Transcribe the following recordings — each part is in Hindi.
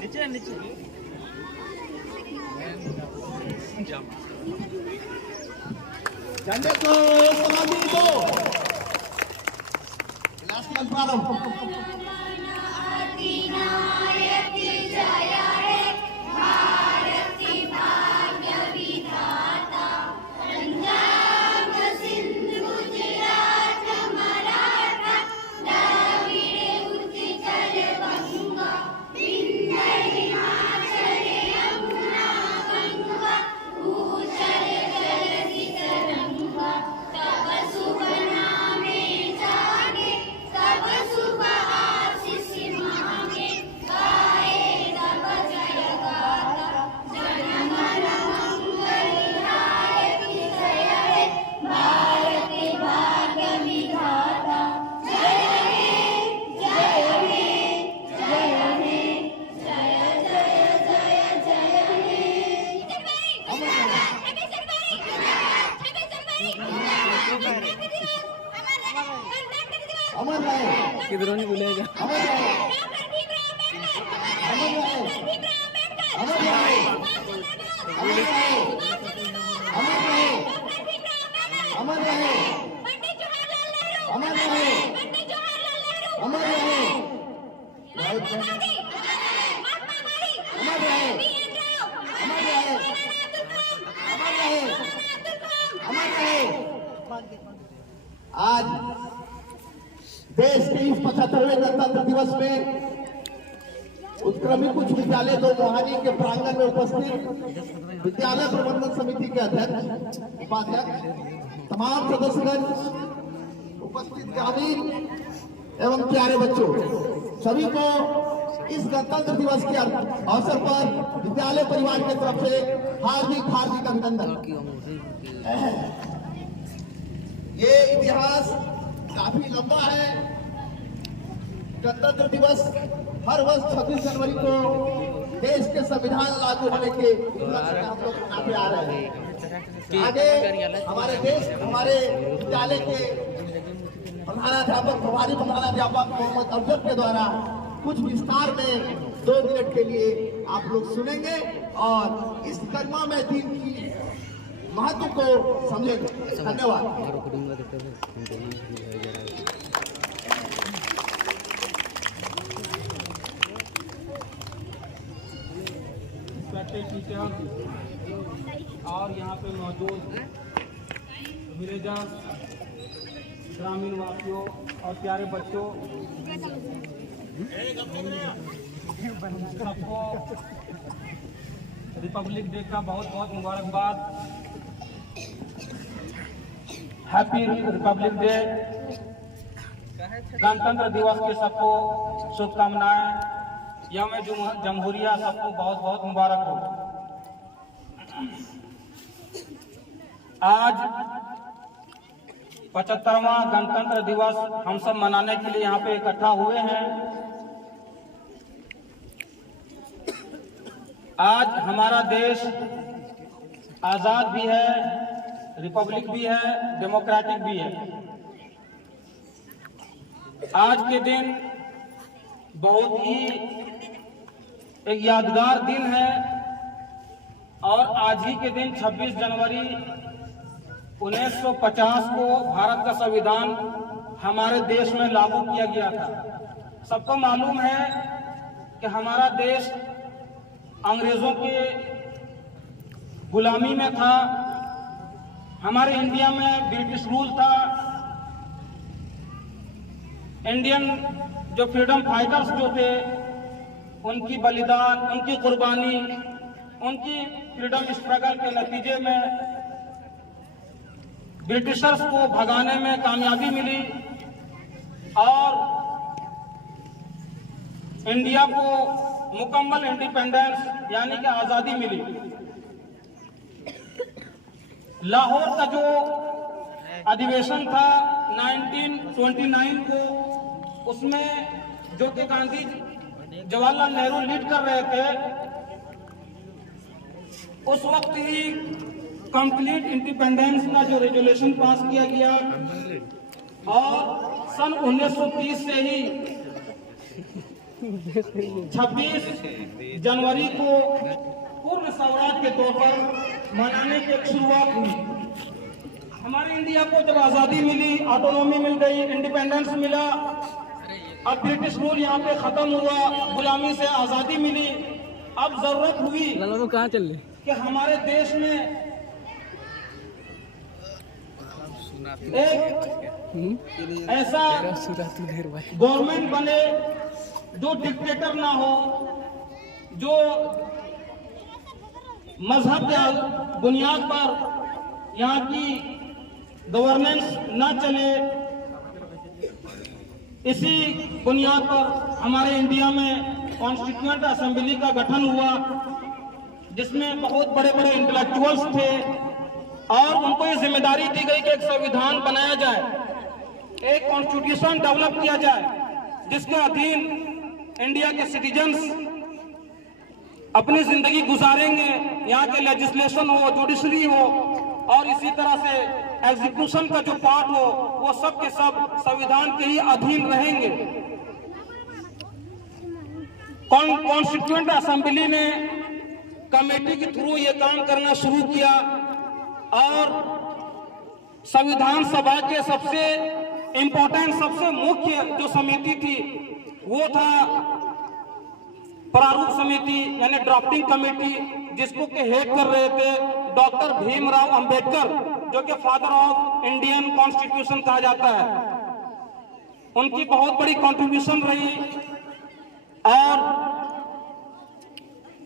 नीचे नीचे झंडे को सलामी दो। लास्ट का प्रारंभ। अमर रहे किधरों नहीं भूलेगा। अमर रहे अमर रहे अमर रहे अमर रहे अमर रहे अमर रहे अमर रहे अमर रहे अमर रहे अमर रहे। आज देश के इस 75वें गणतंत्र दिवस में उत्क्रमित उच्च विद्यालय दो मोहाली के प्रांगण में उपस्थित विद्यालय प्रबंधन समिति के अध्यक्ष उपाध्यक्ष तमाम सदस्यगण, उपस्थित ग्रामीण एवं प्यारे बच्चों, सभी को इस गणतंत्र दिवस के अवसर पर विद्यालय परिवार की तरफ से हार्दिक हार्दिक अभिनंदन। ये इतिहास काफी लंबा है। गणतंत्र दिवस हर वर्ष 26 जनवरी को देश के संविधान लागू होने के उपलक्ष्य में हम लोग मनाते आ रहे हैं। आगे हमारे देश, हमारे विद्यालय के प्रधानाध्यापक, हमारे प्रधानाध्यापक मोहम्मद अफजल के द्वारा कुछ विस्तार में 2 मिनट के लिए आप लोग सुनेंगे और इस गरिमामय दिन की महत्व को समझेंगे। धन्यवाद। टीचर और यहाँ पे मौजूद विलेजर्स, ग्रामीण वासियों और प्यारे बच्चों, सबको रिपब्लिक डे का बहुत बहुत मुबारकबाद। Happy Republic day. गणतंत्र दिवस की सबको शुभकामनाएं। यौम जमहूरिया सबको बहुत बहुत मुबारक हो। आज 75वां गणतंत्र दिवस हम सब मनाने के लिए यहाँ पे इकट्ठा हुए हैं। आज हमारा देश आजाद भी है, रिपब्लिक भी है, डेमोक्रेटिक भी है। आज के दिन बहुत ही एक यादगार दिन है और आज ही के दिन 26 जनवरी 1950 को भारत का संविधान हमारे देश में लागू किया गया था। सबको मालूम है कि हमारा देश अंग्रेजों के गुलामी में था। हमारे इंडिया में ब्रिटिश रूल था। इंडियन जो फ्रीडम फाइटर्स जो थे, उनकी बलिदान, उनकी कुर्बानी, उनकी फ्रीडम स्ट्रगल के नतीजे में ब्रिटिशर्स को भगाने में कामयाबी मिली और इंडिया को मुकम्मल इंडिपेंडेंस यानी कि आज़ादी मिली। लाहौर का जो अधिवेशन था 1929 को, उसमें जो कि गांधी जवाहरलाल नेहरू लीड कर रहे थे, उस वक्त ही कंप्लीट इंडिपेंडेंस का जो रेजोल्यूशन पास किया गया और सन 1930 से ही 26 जनवरी को पूर्ण स्वराज के तौर पर मनाने की एक शुरुआत हुई। हमारे इंडिया को जब आज़ादी मिली, ऑटोनॉमी मिल गई, इंडिपेंडेंस मिला, अब ब्रिटिश रूल यहाँ पे खत्म हुआ, गुलामी से आज़ादी मिली। अब जरूरत हुई कहाँ चल रहे कि हमारे देश में एक ऐसा गवर्नमेंट बने जो डिक्टेटर ना हो, जो मजहब के बुनियाद पर यहाँ की गवर्नेंस ना चले। इसी बुनियाद पर हमारे इंडिया में कॉन्स्टिट्यूएंट असेंबली का गठन हुआ, जिसमें बहुत बड़े बड़े इंटेलेक्चुअल्स थे और उनको ये जिम्मेदारी दी गई कि एक संविधान बनाया जाए, एक कॉन्स्टिट्यूशन डेवलप किया जाए, जिसके अधीन इंडिया के सिटीजन्स अपनी जिंदगी गुजारेंगे। यहाँ के लेजिस्लेशन हो, जुडिशरी हो और इसी तरह से एग्जीक्यूशन का जो पार्ट हो, वो सब के सब संविधान के ही अधीन रहेंगे। कॉन्स्टिट्यूएंट असेंबली ने कमेटी के थ्रू ये काम करना शुरू किया और संविधान सभा के सबसे इम्पोर्टेंट, सबसे मुख्य जो समिति थी वो था प्रारूप समिति, यानी ड्राफ्टिंग कमेटी, जिसको के हेड कर रहे थे डॉक्टर भीमराव अंबेडकर, जो कि फादर ऑफ इंडियन कॉन्स्टिट्यूशन कहा जाता है। उनकी बहुत बड़ी कंट्रीब्यूशन रही और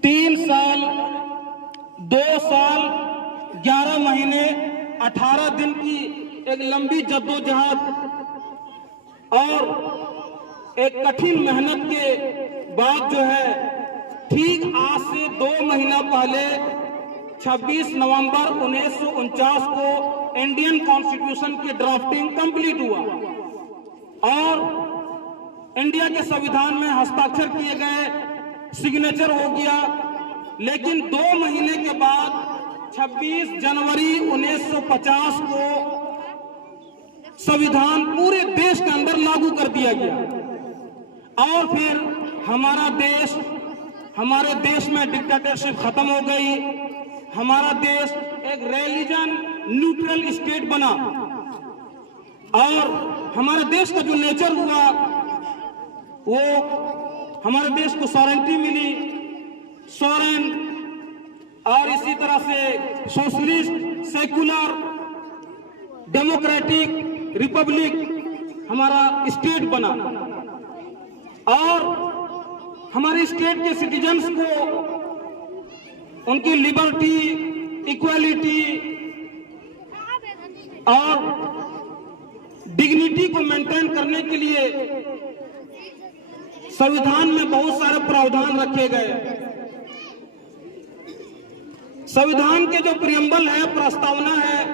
3 साल 2 साल 11 महीने 18 दिन की एक लंबी जद्दोजहद और एक कठिन मेहनत के बाद जो है ठीक आज से 2 महीना पहले 26 नवंबर 1949 को इंडियन कॉन्स्टिट्यूशन की ड्राफ्टिंग कंप्लीट हुआ और इंडिया के संविधान में हस्ताक्षर किए गए, सिग्नेचर हो गया। लेकिन 2 महीने के बाद 26 जनवरी 1950 को संविधान पूरे देश के अंदर लागू कर दिया गया और फिर हमारे देश में डिक्टेटरशिप खत्म हो गई। हमारा देश एक रिलीजन न्यूट्रल स्टेट बना और हमारे देश का जो नेचर हुआ वो हमारे देश को सॉवरेंटी मिली, सॉवरेन और इसी तरह से सोशलिस्ट, सेकुलर, डेमोक्रेटिक रिपब्लिक हमारा स्टेट बना और हमारे स्टेट के सिटीजन्स को उनकी लिबर्टी, इक्वालिटी और डिग्निटी को मेंटेन करने के लिए संविधान में बहुत सारे प्रावधान रखे गए। संविधान के जो प्रियम्बल है, प्रस्तावना है,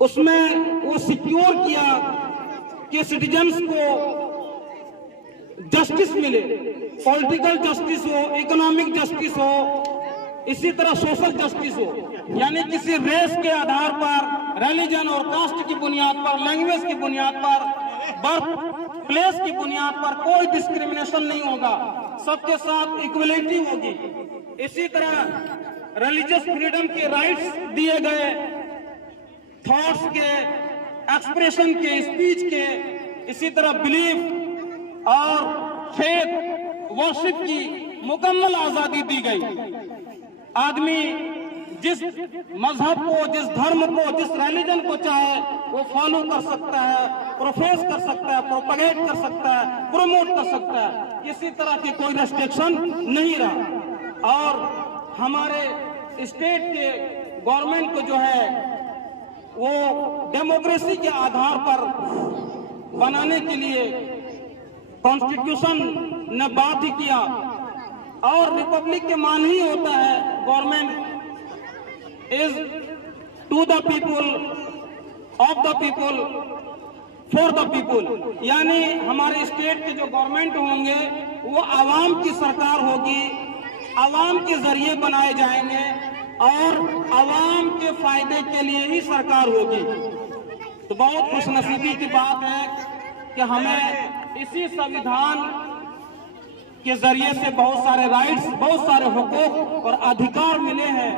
उसमें वो सिक्योर किया कि सिटीजन्स को जस्टिस मिले, पॉलिटिकल जस्टिस हो, इकोनॉमिक जस्टिस हो, इसी तरह सोशल जस्टिस हो, यानी किसी रेस के आधार पर, रिलीजन और कास्ट की बुनियाद पर, लैंग्वेज की बुनियाद पर, बर्थ प्लेस की बुनियाद पर कोई डिस्क्रिमिनेशन नहीं होगा, सबके साथ इक्वलिटी होगी। इसी तरह रिलीजियस फ्रीडम के राइट्स दिए गए, थॉट्स के, एक्सप्रेशन के, स्पीच के, इसी तरह बिलीफ और फेथ, वर्शिप की मुकम्मल आजादी दी गई। आदमी जिस मजहब को, जिस धर्म को, जिस रिलीजन को चाहे वो फॉलो कर सकता है, प्रोफेस कर सकता है, प्रोपगेट कर सकता है, प्रमोट कर सकता है, किसी तरह की कोई रेस्ट्रिक्शन नहीं रहा। और हमारे स्टेट के गवर्नमेंट को जो है वो डेमोक्रेसी के आधार पर बनाने के लिए कॉन्स्टिट्यूशन ने बात ही किया और रिपब्लिक के मान ही होता है government is to the people, of the people, for the people. यानी हमारे स्टेट के जो गवर्नमेंट होंगे वो आवाम की सरकार होगी, आवाम के जरिए बनाए जाएंगे और आवाम के फायदे के लिए ही सरकार होगी। तो बहुत खुशनसीबी की बात है कि हमें इसी संविधान के जरिए से बहुत सारे राइट्स, बहुत सारे हुकूक और अधिकार मिले हैं।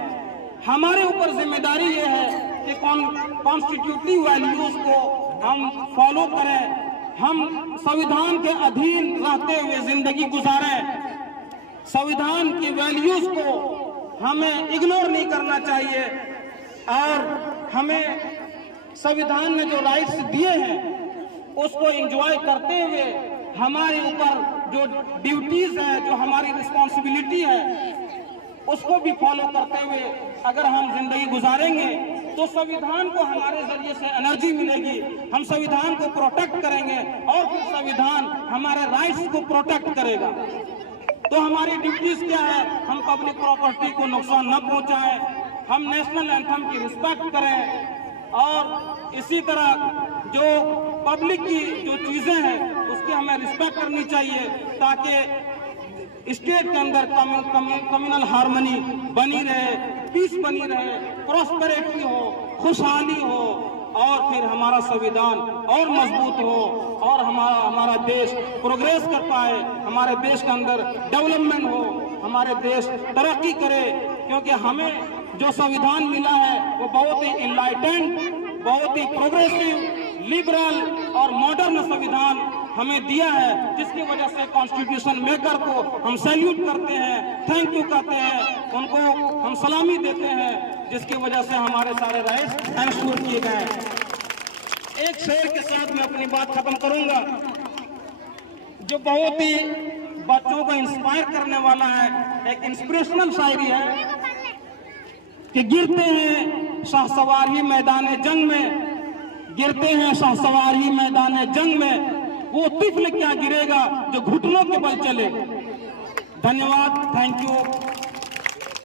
हमारे ऊपर जिम्मेदारी ये है कि कॉन्स्टिट्यूटिव वैल्यूज को हम फॉलो करें, हम संविधान के अधीन रहते हुए जिंदगी गुजारें। संविधान की वैल्यूज को हमें इग्नोर नहीं करना चाहिए और हमें संविधान ने जो राइट्स दिए हैं उसको एंजॉय करते हुए हमारे ऊपर जो ड्यूटीज है, जो हमारी रिस्पॉन्सिबिलिटी है, उसको भी फॉलो करते हुए अगर हम जिंदगी गुजारेंगे तो संविधान को हमारे जरिए से एनर्जी मिलेगी, हम संविधान को प्रोटेक्ट करेंगे और फिर संविधान हमारे राइट्स को प्रोटेक्ट करेगा। तो हमारी ड्यूटीज क्या है? हम पब्लिक प्रॉपर्टी को नुकसान न पहुंचाएं, हम नेशनल एंथम की रिस्पेक्ट करें और इसी तरह जो पब्लिक की जो चीजें हैं उसकी हमें रिस्पेक्ट करनी चाहिए ताकि स्टेट के अंदर कम्युनल हार्मनी बनी रहे, पीस बनी रहे, प्रॉस्पेरिटी हो, खुशहाली हो और फिर हमारा संविधान और मजबूत हो और हमारा देश प्रोग्रेस कर पाए, हमारे देश के अंदर डेवलपमेंट हो, हमारे देश तरक्की करे। क्योंकि हमें जो संविधान मिला है वो बहुत ही इनलाइटेंड, बहुत ही प्रोग्रेसिव, लिबरल और मॉडर्न संविधान हमें दिया है, जिसकी वजह से कॉन्स्टिट्यूशन मेकर को हम सैल्यूट करते हैं, थैंक यू कहते हैं, उनको हम सलामी देते हैं, जिसकी वजह से हमारे सारे राइट्स एंश्योर किए गए। एक शेर के साथ मैं अपनी बात खत्म करूंगा जो बहुत ही बच्चों को इंस्पायर करने वाला है। एक इंस्पिरेशनल शायरी है कि गिरते हैं शाहसवार ही मैदान जंग में, गिरते हैं शाहसवार ही मैदान जंग में, वो तिफल क्या गिरेगा जो घुटनों के बल चले। धन्यवाद, थैंक यू।